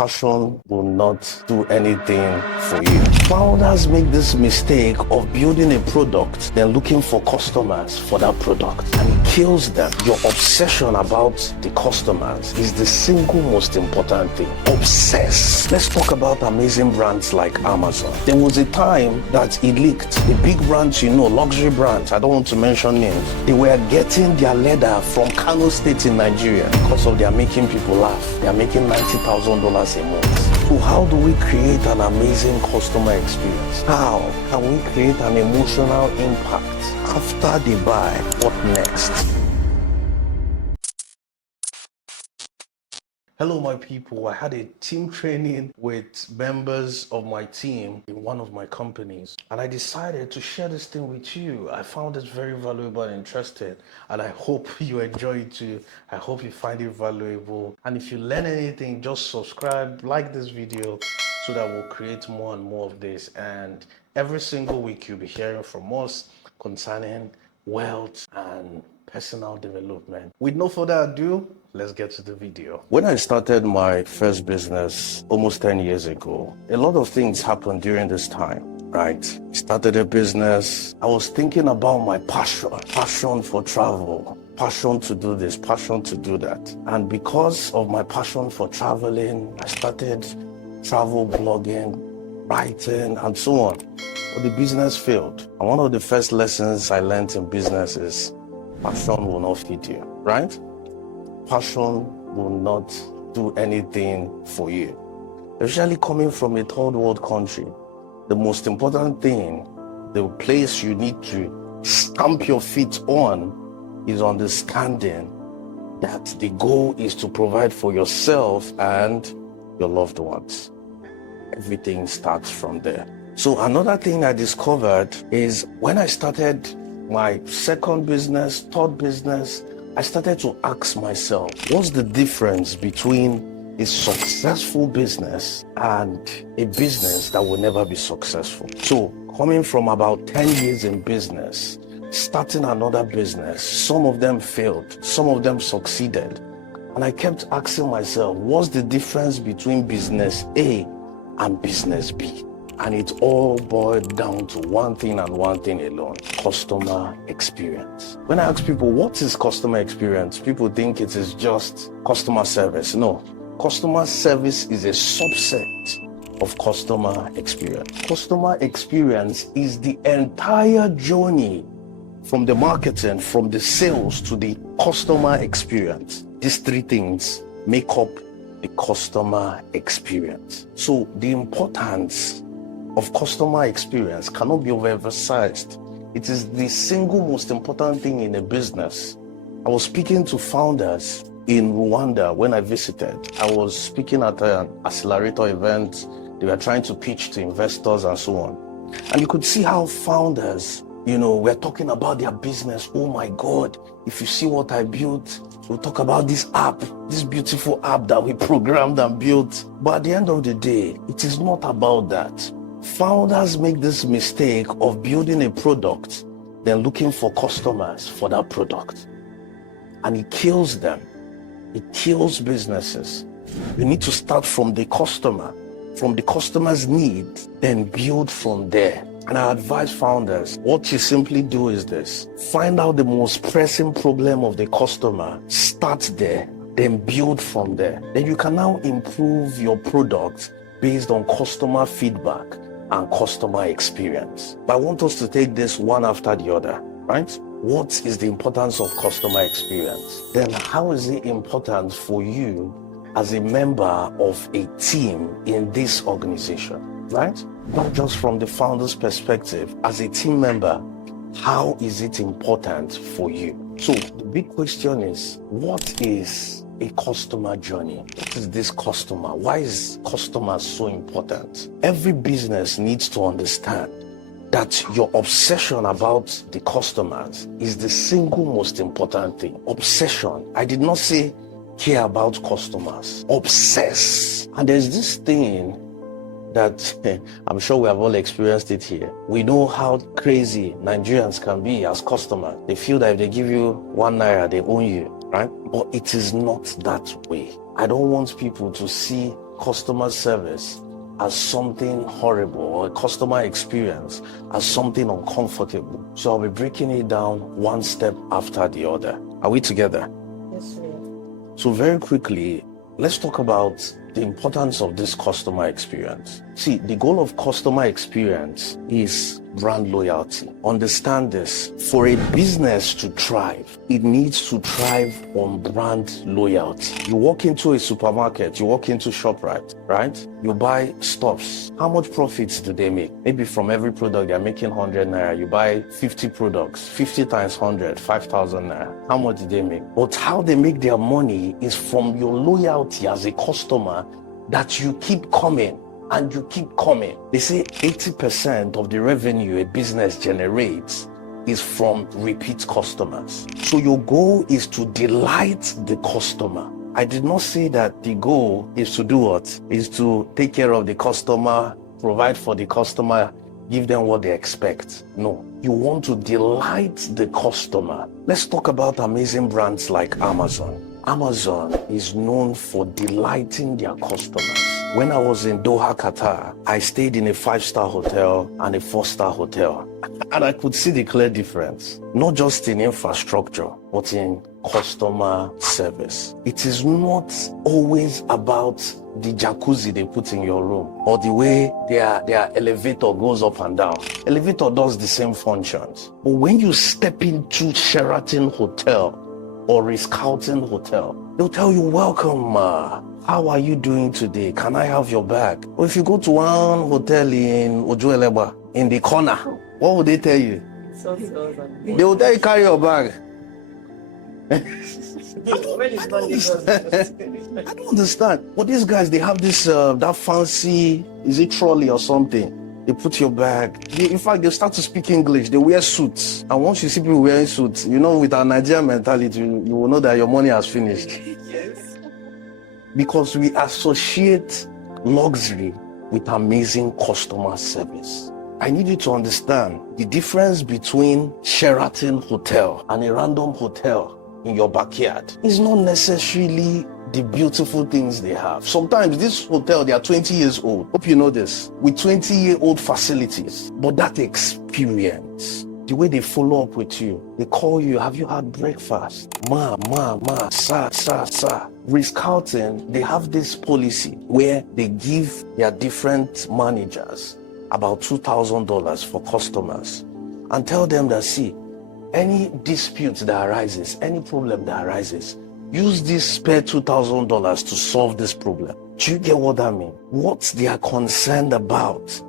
passion will not do anything for you. Founders make this mistake of building a product, then looking for customers for that product, and it kills them. Your obsession about the customers is the single most important thing. Obsess. Let's talk about amazing brands like Amazon. There was a time that it leaked. The big brands, luxury brands, I don't want to mention names, they were getting their leather from Kano State in Nigeria because of their making people laugh. They are making $90,000 a month. So how do we create an amazing customer experience? How can we create an emotional impact after they buy? What next? Hello, my people. I had a team training with members of my team in one of my companies, and I decided to share this thing with you. I found it very valuable and interesting, and I hope you enjoy it too. I hope you find it valuable. And if you learn anything, just subscribe, like this video, so that we'll create more and more of this. And every single week, you'll be hearing from us concerning wealth and personal development. With no further ado, let's get to the video. When I started my first business almost 10 years ago, a lot of things happened during this time, right? Started a business. I was thinking about my passion for travel, passion to do this, passion to do that. And because of my passion for traveling, I started travel blogging, writing, and so on. But the business failed. And one of the first lessons I learned in business is passion will not feed you, right? Passion will not do anything for you. Especially coming from a third world country, the most important thing, the place you need to stamp your feet on is understanding that the goal is to provide for yourself and your loved ones. Everything starts from there. So another thing I discovered is when I started my second business, third business, I started to ask myself, what's the difference between a successful business and a business that will never be successful? So coming from about 10 years in business, starting another business, some of them failed, some of them succeeded. And I kept asking myself, what's the difference between business A and business B? And it all boiled down to one thing and one thing alone: customer experience. When I ask people, what is customer experience? People think it is just customer service. No, customer service is a subset of customer experience. Customer experience is the entire journey from the marketing, from the sales to the customer experience. These three things make up the customer experience. So the importance of customer experience cannot be overemphasized. It is the single most important thing in a business. I was speaking to founders in Rwanda when I visited. I was speaking at an accelerator event. They were trying to pitch to investors and so on. And you could see how founders, were talking about their business. Oh my God, if you see what I built, we'll talk about this app, this beautiful app that we programmed and built. But at the end of the day, it is not about that. Founders make this mistake of building a product, then looking for customers for that product. And it kills them. It kills businesses. You need to start from the customer, from the customer's need, then build from there. And I advise founders, what you simply do is this: find out the most pressing problem of the customer, start there, then build from there. Then you can now improve your product based on customer feedback and customer experience. But I want us to take this one after the other, right? What is the importance of customer experience? Then how is it important for you as a member of a team in this organization, right? Not just from the founder's perspective. As a team member, how is it important for you? So the big question is, what is a customer journey? What is this customer? Why is customer so important? Every business needs to understand that your obsession about the customers is the single most important thing. Obsession. I did not say care about customers. Obsess. And there's this thing that I'm sure we have all experienced it here. We know how crazy Nigerians can be as customers. They feel that if they give you 1 naira, they own you, right? But it is not that way. I don't want people to see customer service as something horrible or a customer experience as something uncomfortable. So I'll be breaking it down one step after the other. Are we together? Yes, sir. So very quickly, let's talk about the importance of this customer experience. See, the goal of customer experience is brand loyalty. Understand this. For a business to thrive, it needs to thrive on brand loyalty. You walk into a supermarket, you walk into ShopRite, right? You buy stuffs. How much profits do they make? Maybe from every product they're making 100 naira. You buy 50 products, 50 times 100, 5,000 naira. How much do they make? But how they make their money is from your loyalty as a customer, that you keep coming and you keep coming. They say 80% of the revenue a business generates is from repeat customers. So your goal is to delight the customer. I did not say that the goal is to do what? Is to take care of the customer, provide for the customer, give them what they expect. No, you want to delight the customer. Let's talk about amazing brands like Amazon. Amazon is known for delighting their customers. When I was in Doha, Qatar, I stayed in a 5-star hotel and a 4-star hotel. And I could see the clear difference, not just in infrastructure, but in customer service. It is not always about the jacuzzi they put in your room or the way their elevator goes up and down. Elevator does the same functions. But when you step into Sheraton Hotel or Ritz-Carlton Hotel, they'll tell you, welcome, how are you doing today? Can I have your bag? Or if you go to one hotel in Ojueleba, in the corner, what would they tell you? They will tell you, carry your bag. I don't understand. But these guys, they have this, that fancy, is it trolley or something? They put your bag. In fact, they start to speak English. They wear suits. And once you see people wearing suits, you know, with our Nigerian mentality, you will know that your money has finished. Yes. Because we associate luxury with amazing customer service. I need you to understand the difference between Sheraton Hotel and a random hotel in your backyard is not necessarily the beautiful things they have. Sometimes this hotel, they are 20 years old. Hope you know this. With 20-year-old facilities. But that experience, the way they follow up with you, they call you, have you had breakfast? Ma, sir. Ritz-Carlton, they have this policy where they give their different managers about $2,000 for customers and tell them that, see, any dispute that arises, any problem that arises, use this spare $2,000 to solve this problem. Do you get what I mean? What they are concerned about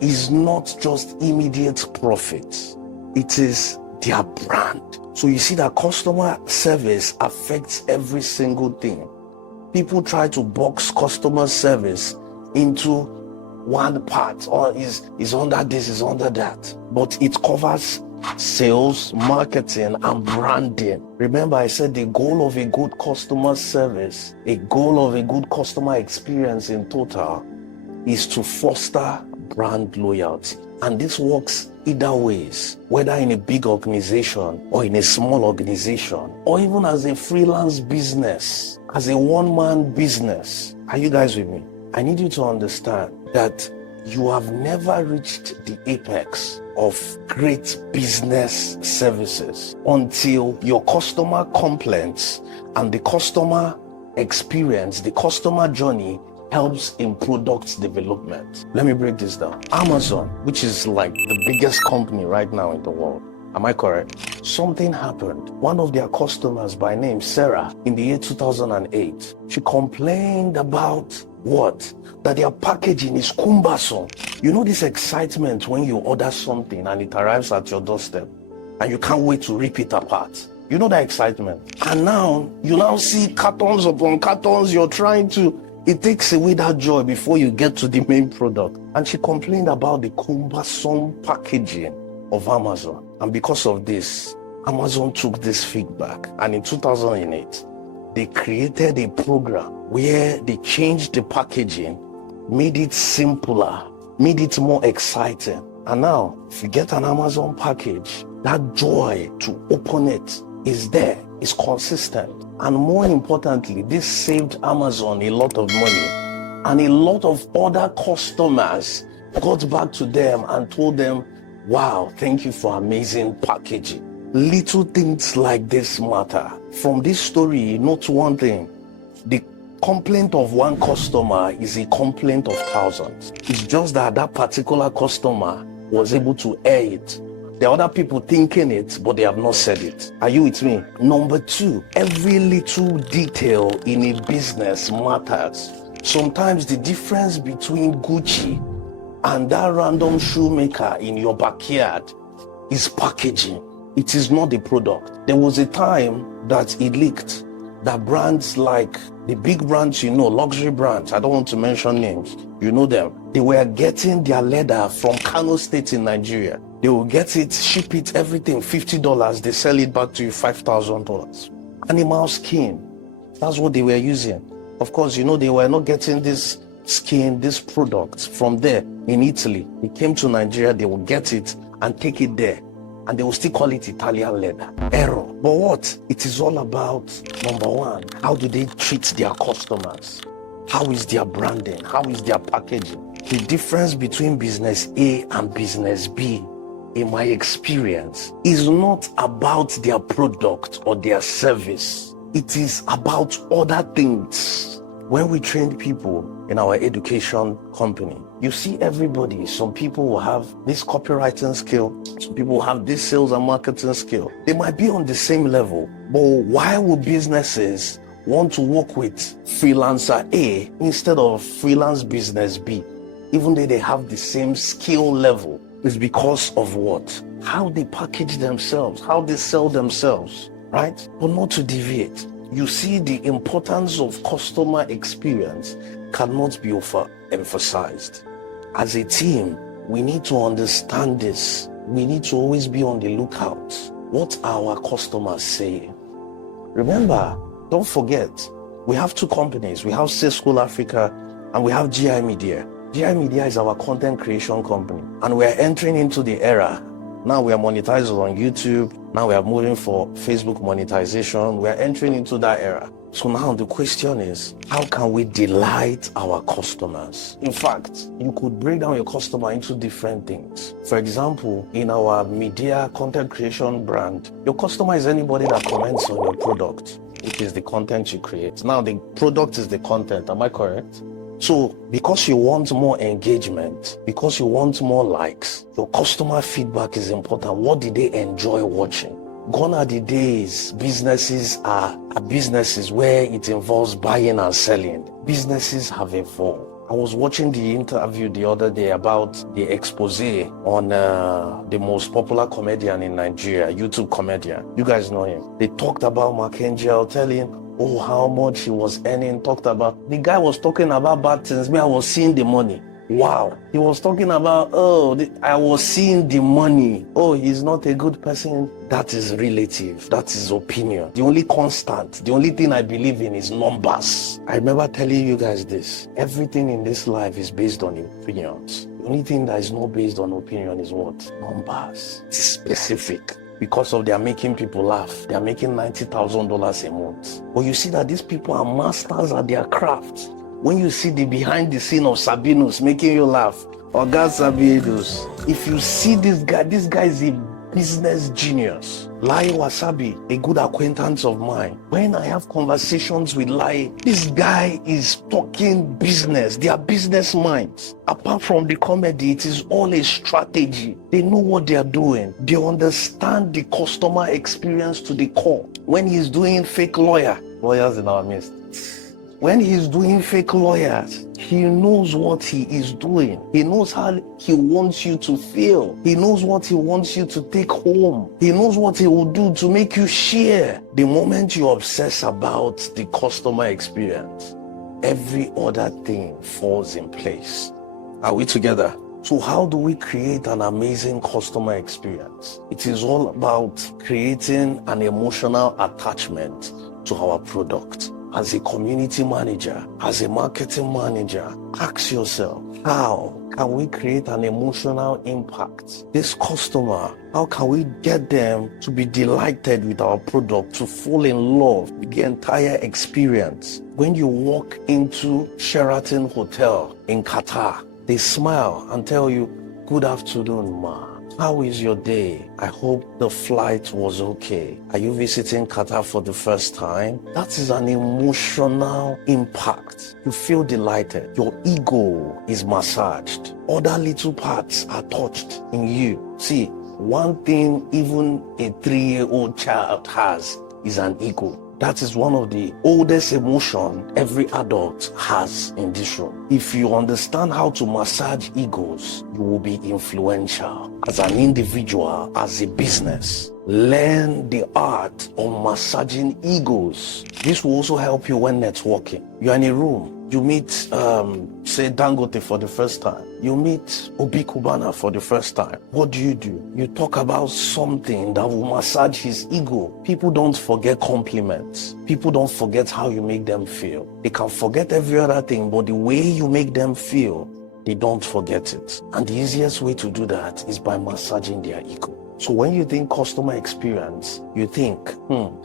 is not just immediate profit. It is their brand. So you see that customer service affects every single thing. People try to box customer service into one part, or is under this, is under that. But it covers sales, marketing, and branding. Remember, I said the goal of a good customer service, a goal of a good customer experience in total, is to foster brand loyalty. And this works either ways, whether in a big organization or in a small organization, or even as a freelance business, as a one-man business. Are you guys with me? I need you to understand that you have never reached the apex of great business services until your customer complaints and the customer experience, the customer journey helps in product development. Let me break this down. Amazon, which is like the biggest company right now in the world, am I correct? Something happened. One of their customers by name Sarah, in the year 2008, she complained about what? That their packaging is cumbersome. You know this excitement when you order something and it arrives at your doorstep and you can't wait to rip it apart. You know that excitement. And now, you now see cartons upon cartons, you're trying to, it takes away that joy before you get to the main product. And she complained about the cumbersome packaging of Amazon. And because of this, Amazon took this feedback. And in 2008, they created a program where they changed the packaging, made it simpler, made it more exciting. And now, if you get an Amazon package, that joy to open it is there, is consistent. And more importantly, this saved Amazon a lot of money And a lot of other customers got back to them and told them, wow, thank you for amazing packaging. Little things like this matter. From this story, note one thing. The complaint of one customer is a complaint of thousands. It's just that that particular customer was able to air it. There are other people thinking it, but they have not said it. Are you with me? Number two, every little detail in a business matters. Sometimes the difference between Gucci and that random shoemaker in your backyard is packaging. It is not the product. There was a time that it leaked that brands like the big brands, luxury brands, I don't want to mention names, you know them, they were getting their leather from Kano State in Nigeria. They will get it, ship it, everything, $50. They sell it back to you, $5,000. Animal skin, that's what they were using. Of course, they were not getting this skin, this product from there in Italy. It came to Nigeria, they will get it and take it there. And they will still call it Italian leather. Error. But what? It is all about, number one, how do they treat their customers? How is their branding? How is their packaging? The difference between business A and business B, in my experience, is not about their product or their service. It is about other things. When we train people in our education company, you see everybody. Some people will have this copywriting skill. Some people will have this sales and marketing skill. They might be on the same level, but why would businesses want to work with freelancer A instead of freelance business B, even though they have the same skill level? It's because of what? How they package themselves, how they sell themselves, right? But not to deviate. You see, the importance of customer experience cannot be overemphasized. As a team, we need to understand this. We need to always be on the lookout. What are our customers saying? Remember, don't forget, we have two companies. We have Sales School Africa and we have GI Media. GI Media is our content creation company, and we are entering into the era. Now we are monetized on YouTube. Now we are moving for Facebook monetization. We are entering into that era. So now the question is, how can we delight our customers? In fact, you could break down your customer into different things. For example, in our media content creation brand, your customer is anybody that comments on your product, which is the content you create. Now the product is the content, am I correct? So because you want more engagement, because you want more likes, your customer feedback is important. What did they enjoy watching? Gone are the days businesses are businesses where it involves buying and selling. Businesses have evolved. I was watching the interview the other day about the expose on the most popular comedian in Nigeria, YouTube comedian. You guys know him. They talked about Mark-Angel telling how much he was earning, talked about. The guy was talking about bad things. Me, I was seeing the money. Wow. He was talking about, I was seeing the money. He's not a good person. That is relative. That is opinion. The only constant, the only thing I believe in is numbers. I remember telling you guys this. Everything in this life is based on opinions. The only thing that is not based on opinion is what? Numbers. It's specific. Because of they are making people laugh. They are making $90,000 a month. But you see that these people are masters at their craft. When you see the behind the scene of Sabinus making you laugh, or God Sabinus, if you see this guy is a business genius. Lai Wasabi, a good acquaintance of mine. When I have conversations with Lai, this guy is talking business. They are business minds. Apart from the comedy, it is all a strategy. They know what they are doing. They understand the customer experience to the core. When he's doing fake lawyers in our midst. When he's doing fake lawyers, he knows what he is doing. He knows how he wants you to feel. He knows what he wants you to take home. He knows what he will do to make you share. The moment you obsess about the customer experience, every other thing falls in place. Are we together? So how do we create an amazing customer experience? It is all about creating an emotional attachment to our product. as a community manager, as a marketing manager, ask yourself, how can we create an emotional impact? This customer, how can we get them to be delighted with our product, to fall in love with the entire experience? When you walk into Sheraton Hotel in Qatar, they smile and tell you, "Good afternoon, ma. How is your day? I hope the flight was okay. Are you visiting Qatar for the first time?" That is an emotional impact. You feel delighted. Your ego is massaged. Other little parts are touched in you. See, one thing even a 3-year-old child has is an ego. That is one of the oldest emotion every adult has in this room. If you understand how to massage egos, you will be influential as an individual, as a business. Learn the art of massaging egos. This will also help you when networking. You're in a room, you meet, say, Dangote for the first time. You meet Obi Kubana for the first time. What do? You talk about something that will massage his ego. People don't forget compliments. People don't forget how you make them feel. They can forget every other thing, but the way you make them feel, they don't forget it. And the easiest way to do that is by massaging their ego. So when you think customer experience, you think,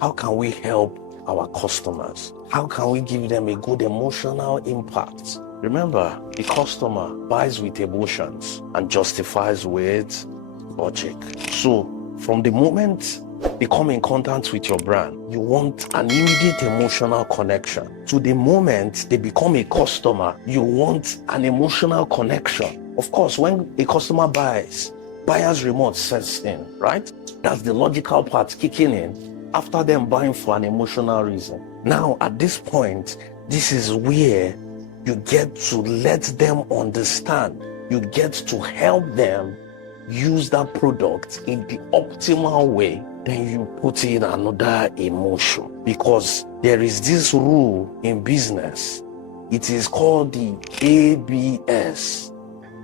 how can we help our customers? How can we give them a good emotional impact? Remember, the customer buys with emotions and justifies with logic. So from the moment they come in contact with your brand, you want an immediate emotional connection. To the moment they become a customer, you want an emotional connection. Of course, when a customer buys, buyer's remorse sets in, right? That's the logical part kicking in after them buying for an emotional reason. Now, at this point, this is where you get to let them understand. You get to help them use that product in the optimal way. Then you put in another emotion. Because there is this rule in business. It is called the ABS.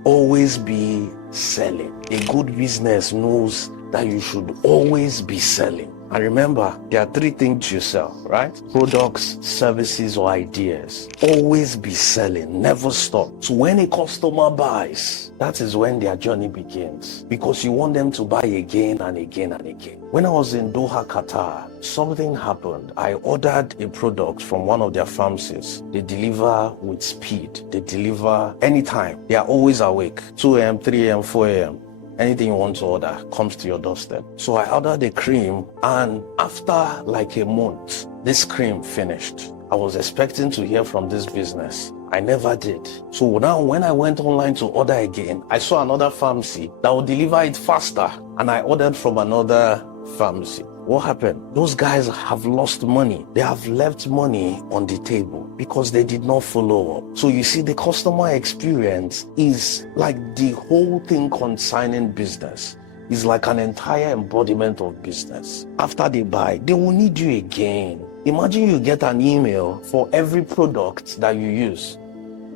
Always be selling. A good business knows that you should always be selling. And remember, there are 3 things you sell, right? Products, services, or ideas. Always be selling, never stop. So when a customer buys, that is when their journey begins. Because you want them to buy again and again and again. When I was in Doha, Qatar, something happened. I ordered a product from one of their pharmacies. They deliver with speed. They deliver anytime. They are always awake. 2 a.m., 3 a.m., 4 a.m. Anything you want to order comes to your doorstep. So I ordered the cream, and after like a month, this cream finished. I was expecting to hear from this business. I never did. So now when I went online to order again, I saw another pharmacy that would deliver it faster, and I ordered from another pharmacy. What happened? Those guys have lost money. They have left money on the table because they did not follow up. So you see, the customer experience is like the whole thing concerning business. It's like an entire embodiment of business. After they buy, they will need you again. Imagine you get an email for every product that you use.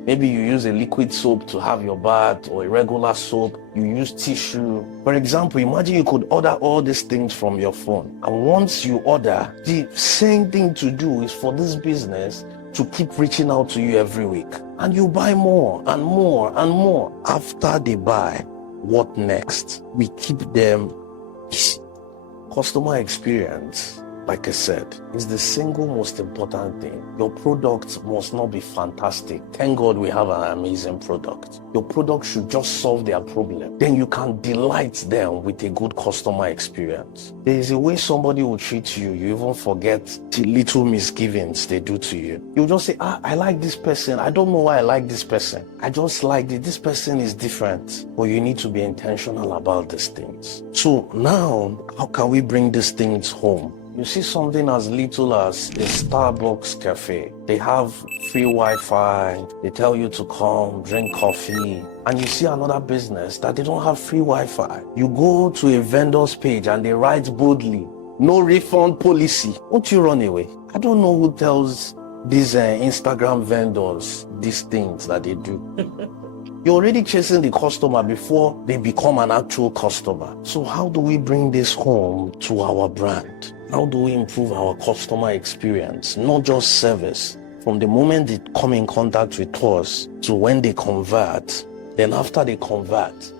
Maybe you use a liquid soap to have your bath, or a regular soap. You use tissue. For example, imagine you could order all these things from your phone. And once you order, the same thing to do is for this business to keep reaching out to you every week. And you buy more and more and more. After they buy, what next? We keep them busy. Customer experience, like I said, is the single most important thing. Your product must not be fantastic. Thank God we have an amazing product. Your product should just solve their problem. Then you can delight them with a good customer experience. There is a way somebody will treat you. You even forget the little misgivings they do to you. You just say, I like this person. I don't know why I like this person. I just like it. This person is different. But you need to be intentional about these things. So now, how can we bring these things home? You see something as little as a Starbucks cafe. They have free Wi-Fi. They tell you to come, drink coffee. And you see another business that they don't have free Wi-Fi. You go to a vendor's page and they write boldly, "No refund policy." Won't you run away? I don't know who tells these Instagram vendors these things that they do. You're already chasing the customer before they become an actual customer. So how do we bring this home to our brand? How do we improve our customer experience? Not just service. From the moment they come in contact with us to when they convert, then after they convert,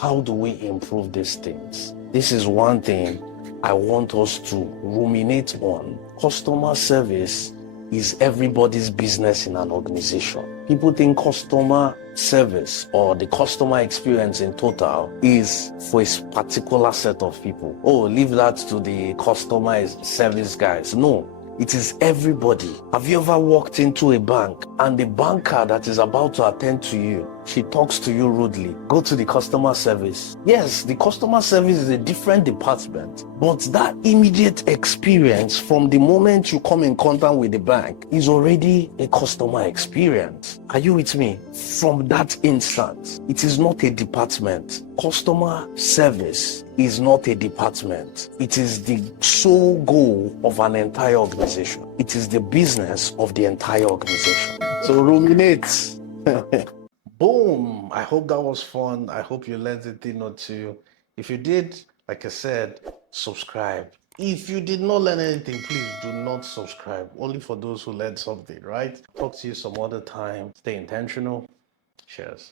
how do we improve these things? This is one thing I want us to ruminate on. Customer service is everybody's business in an organization. People think customer service or the customer experience in total is for a particular set of people. Oh, leave that to the customer service guys. No, it is everybody. Have you ever walked into a bank and the banker that is about to attend to you, she talks to you rudely? Go to the customer service. Yes, the customer service is a different department, but that immediate experience from the moment you come in contact with the bank is already a customer experience. Are you with me? From that instant, it is not a department. Customer service is not a department. It is the sole goal of an entire organization. It is the business of the entire organization. So ruminate. Boom. I hope that was fun. I hope you learned a thing or two. If you did, like I said, subscribe. If you did not learn anything, please do not subscribe. Only for those who learned something, right? Talk to you some other time. Stay intentional. Cheers.